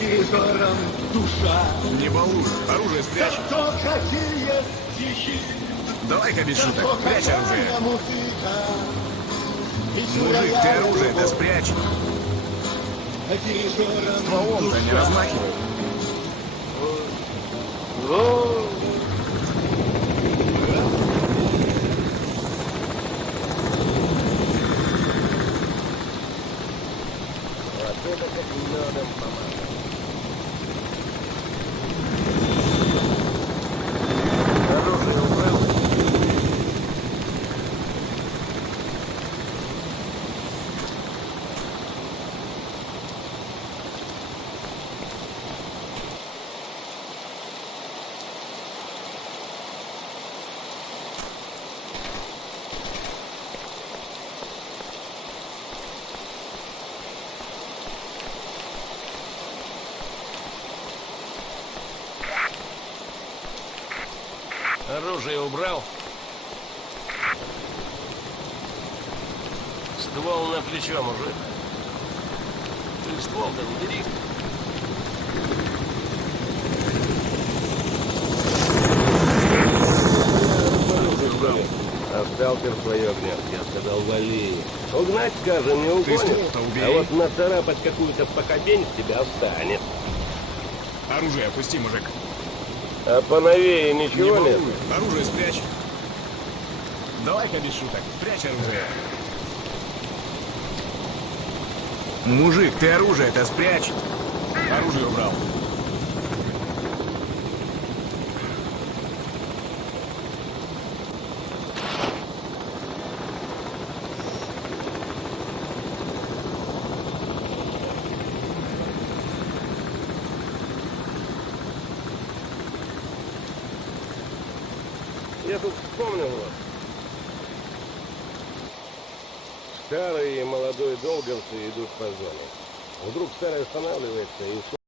дирижером душа. Не балуй, оружие спрячь. Зато какие стихи, Давай-ка без шуток, зато прячь какая оружие. музыка. И Мужик, ты чужая оружие-то любовь, спрячь. дирижером Стволом-то не душа. размахивай. Вот это как медом помазано. Оружие убрал. Оружие убрал. Ствол на плечо, мужик. Ты ствол-то убери. Оружие убрал. А сталкер свое гнет. Я сказал, вали. Угнать, скажем, не Ты угонит. ствол-то убери. А вот нацарапать какую-то похабень с тебя останет. Оружие опусти, мужик. А поновее Не ничего нет? балуй, оружие спрячь. Давай-ка без шуток, прячь оружие. Мужик, ты оружие-то спрячь. Оружие убрал. Я тут вспомнил вас. Старый и молодой долговцы идут по зоне. Вдруг старый останавливается и